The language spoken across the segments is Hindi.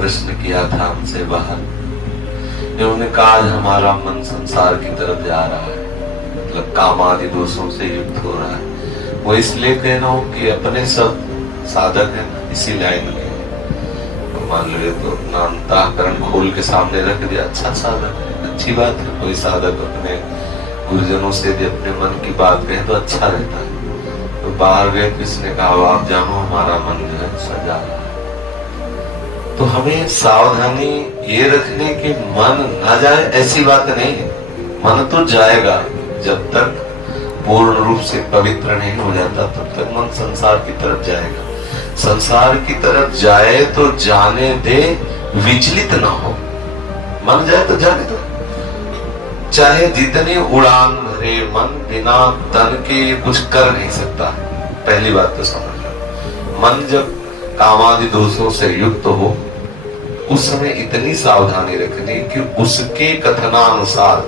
प्रश्न किया था हमसे बाहर। इन्होंने कहा आज हमारा मन संसार की तरफ जा रहा है, मतलब काम आदि दोषों से युक्त हो रहा है। वो इसलिए कह रहा हूँ कि अपने सब साधक है इसी लाइन के, तो मान लो तो अपना अंतःकरण खोल के सामने रख दिया, अच्छा साधक है, अच्छी बात है। कोई साधक अपने गुरुजनों से यदि अपने मन की बात कहे तो अच्छा रहता है। तो बाहर गए, किसने कहा आप जानो हमारा मन जो है सजा रहा है। तो हमें सावधानी ये रखने की मन ना जाए ऐसी बात नहीं है। मन तो जाएगा, जब तक पूर्ण रूप से पवित्र नहीं हो जाता तब तक मन संसार की तरफ जाएगा। संसार की तरफ जाए तो जाने दे, विचलित ना हो। मन जाए तो जाने दो, चाहे जितनी उड़ान भरे, मन बिना तन के कुछ कर नहीं सकता। पहली बात तो समझ लो, मन जब कामादि दोषों से युक्त हो उस समय इतनी सावधानी रखनी कि उसके कथनानुसार,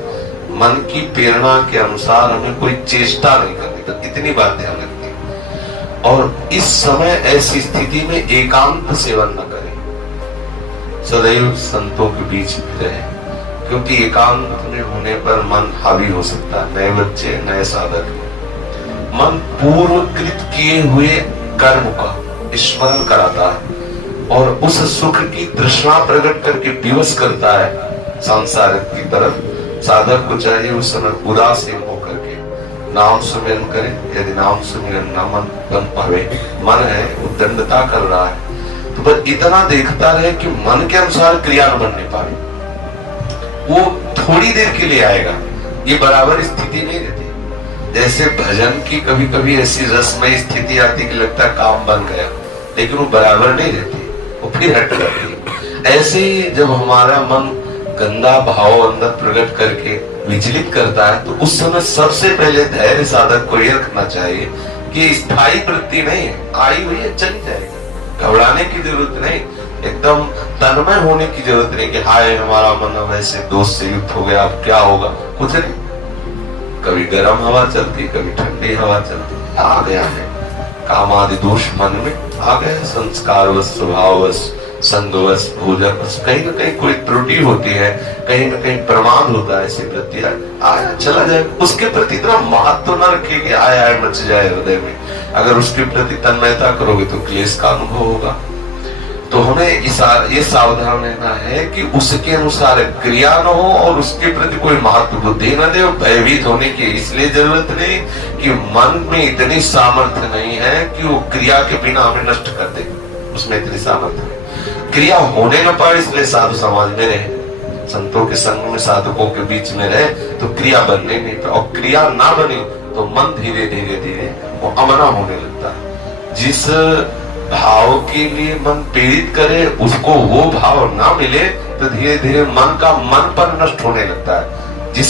मन की प्रेरणा के अनुसार हमें कोई चेष्टा नहीं करनी, तो इतनी बात ध्यान रखनी। और इस समय ऐसी स्थिति में एकांत सेवन न करें, सदैव संतों के बीच में रहे, क्योंकि एकांत में होने पर मन हावी हो सकता है। नए बच्चे, नए साधक, मन पूर्वकृत किए हुए कर्म का स्मरण कराता है और उस सुख की तृष्णा प्रकट करके विवश करता है सांसारिक की तरफ। साधक को चाहिए उस समय उदासीन होकर के नाम सुमिरन करे। यदि नाम सुमिरन न मन बन पावे, मन है उद्दंडता कर रहा है, तो बस इतना देखता रहे कि मन के अनुसार क्रिया न बनने पाए। वो थोड़ी देर के लिए आएगा, ये बराबर स्थिति नहीं रहती। जैसे भजन की कभी कभी ऐसी रसमय स्थिति आती कि लगता है काम बन गया, लेकिन वो बराबर नहीं रहती, वो फिर हट जाती है। ऐसे ही जब हमारा मन गंदा भाव अंदर प्रकट करके विचलित करता है, तो उस समय सबसे पहले धैर्य साधक को यह रखना चाहिए कि स्थायी वृत्ति नहीं है, आई हुई है चली जाएगी, घबराने की जरूरत नहीं, एकदम तन्मय होने की जरूरत नहीं कि हाय हमारा मन वैसे दोष से युक्त हो गया, अब क्या होगा, कुछ नहीं। कभी गर्म हवा चलती, कभी ठंडी हवा चलती, आ गया है काम आदि दोष मन में आ गए, संस्कारवश, स्वभाववश, संगवश, भोजनवश, कहीं ना कहीं कोई त्रुटि होती है, कहीं ना कहीं प्रमाद होता है, ऐसी वृत्ति आया चला जाए। उसके प्रति इतना महत्व तो न रखिए कि आया मच जाए हृदय में। अगर उसके प्रति तन्मयता करोगे तो क्लेश का अनुभव होगा। तो हमें ये सावधान रहना है कि उसके अनुसार क्रिया न हो और उसके प्रति कोई महत्व बुद्धि न दे। भयभीत होने की इसलिए जरूरत नहीं कि मन में इतनी सामर्थ्य नहीं है कि वो क्रिया के बिना हमें नष्ट कर दे, उसमें इतनी सामर्थ्य नहीं। क्रिया होने न पाए इसलिए साधु समाज में रहे, संतों के संग में, साधकों के बीच में रहे, तो क्रिया बनने नहीं पाए। और क्रिया ना बनी तो मन धीरे धीरे धीरे वो अमना होने लगता है। जिस भाव के लिए मन प्रेरित करे उसको वो भाव ना मिले तो धीरे धीरे मन का मन पर नष्ट होने लगता है। जिस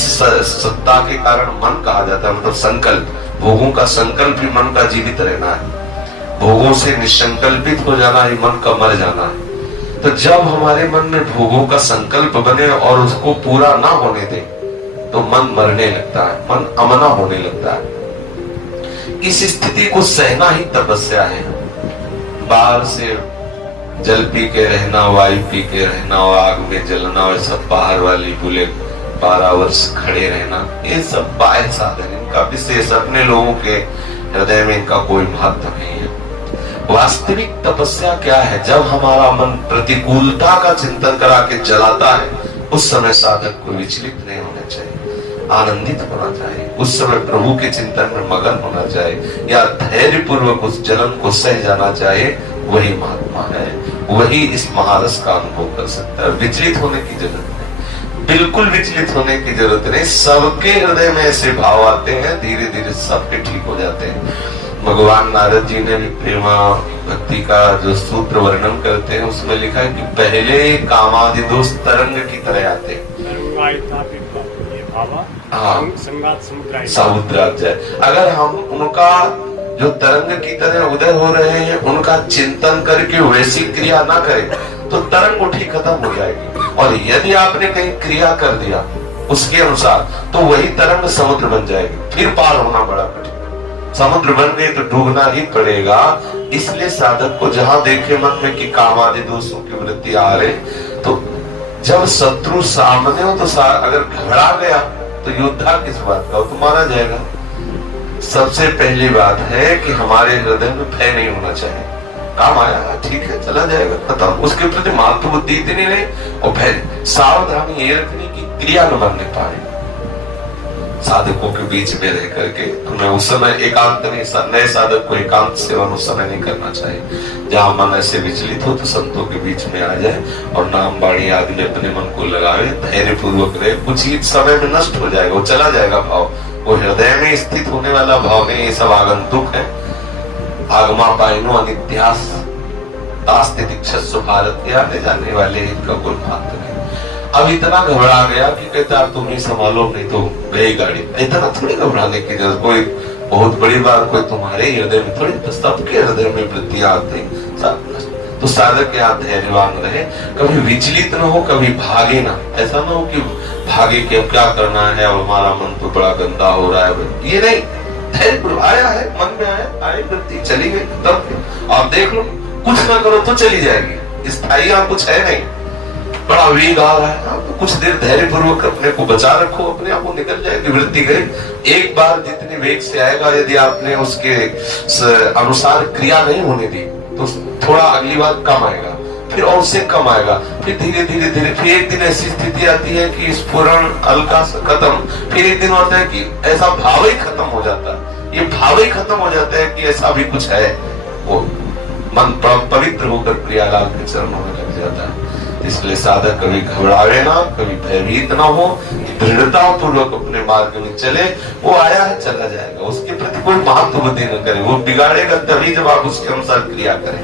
सत्ता के कारण मन कहा जाता है, मतलब संकल्प, भोगों का संकल्प ही मन का जीवित रहना है। भोगों से निसंकल्पित हो जाना ही मन का मर जाना है। तो जब हमारे मन में भोगों का संकल्प बने और उसको पूरा ना होने दे तो मन मरने लगता है, मन अमना होने लगता है। इस स्थिति को सहना ही तपस्या है। बाहर से जल पी के रहना, वायु पी के रहना, आग में जलना, और सब बाहर वाली बुले 12 वर्ष खड़े रहना, ये सब बाह्य साधन, इनका विशेष अपने लोगों के हृदय में इनका कोई महत्व नहीं है। वास्तविक तपस्या क्या है? जब हमारा मन प्रतिकूलता का चिंतन करा के चलाता है, उस समय साधक को विचलित नहीं होना चाहिए, आनंदित होना चाहिए, उस समय प्रभु के चिंतन में मगन होना चाहिए, या धैर्य पूर्वक उस जलन को सह जाना चाहिए। वही महात्मा है, वही इस महारस का अनुभव कर सकता है। विचलित होने की जरूरत नहीं, बिल्कुल विचलित होने की जरूरत नहीं। सबके हृदय में ऐसे भाव आते हैं, धीरे धीरे सबके ठीक हो जाते हैं। भगवान नारद जी ने भी प्रेमा भक्ति का जो सूत्र वर्णन करते हैं उसमें लिखा है कि पहले कामादि दोष तरंग की तरह आते हैं, समुद्रात जाए। अगर हम उनका जो तरंग की तरह उदय हो रहे हैं उनका चिंतन करके वैसी क्रिया ना करें तो तरंग उठी खत्म हो जाएगी। और यदि आपने कहीं क्रिया कर दिया उसके अनुसार तो वही तरंग समुद्र बन जाएगी, फिर पार होना बड़ा कठिन। समुद्र बन गए तो डूबना ही पड़ेगा, इसलिए साधक को जहां देखे मन में कि काम आदि दोषों की वृत्ति आ रहे, तो जब शत्रु सामने हो तो अगर घबरा गया तो योद्धा किस बात का, तो मारा जाएगा। सबसे पहली बात है कि हमारे हृदय में भय नहीं होना चाहिए। काम आया ठीक है चला जाएगा खत्म, उसके प्रति मातृ बुद्धि इतनी नहीं, और भय सावधानी ये रखनी कि क्रिया न बनने पाए। साधकों के बीच में रह करके हमें उस समय एकांत नहीं, नए साधक को एकांत सेवन उस समय नहीं करना चाहिए। जहां मन ऐसे विचलित हो तो संतों के बीच में आ जाए और नाम बाणी आदि में अपने मन को लगावे, धैर्य पूर्वक रहे। कुछ ही समय में नष्ट हो जाएगा, वो चला जाएगा भाव, वो हृदय में स्थित होने वाला भाव नहीं। ये सब आगंतुक है। आगमा पाइनो अनित्यास तास्तितिक्षस्व भारत, आने जाने वाले इनका कोई महत्व नहीं। अब इतना घबरा गया कि कहता तुम ही संभालो नहीं तो गई गाड़ी। इतना थोड़ी घबराने की जरूरत, कोई बहुत बड़ी बात कोई तुम्हारे हृदय में थोड़ी, तो सबके हृदय में वृत्ति आती। तो साधक यहाँ धैर्यवान रहे, कभी विचलित न हो, कभी भागे ना। ऐसा ना हो कि भागे कि अब क्या करना है और हमारा मन तो बड़ा गंदा हो रहा है, ये नहीं। धैर्य आया है, मन में आया, आई वृत्ति चली गई, तब आप देख लो, कुछ ना करो तो चली जाएगी। स्थायी यहाँ कुछ है नहीं। बड़ा वेग आ रहा है तो कुछ देर धैर्य पूर्वक अपने को बचा रखो, अपने आप को निकल जाएगी वृत्ति गई। एक बार जितने वेग से आएगा, यदि आपने उसके अनुसार क्रिया नहीं होने दी तो थोड़ा अगली बार कम आएगा, फिर और से कम आएगा, फिर धीरे धीरे धीरे फिर एक दिन ऐसी स्थिति आती है कि स्फुरण हल्का सा खत्म, फिर एक दिन होता है कि ऐसा भाव ही खत्म हो जाता है। ये भाव ही खत्म हो जाता है कि ऐसा भी कुछ है, वो मन पवित्र होकर प्रियालाल के चरणों में लग जाता है। इसलिए साधक कभी घबरावे ना, कभी भयभीत ना हो, दृढ़ता पूर्वक अपने मार्ग में चले। वो आया है चला जाएगा, उसके प्रति कोई महत्व बुद्धि न करे। वो बिगाड़ेगा तभी जब आप उसके अनुसार क्रिया करें।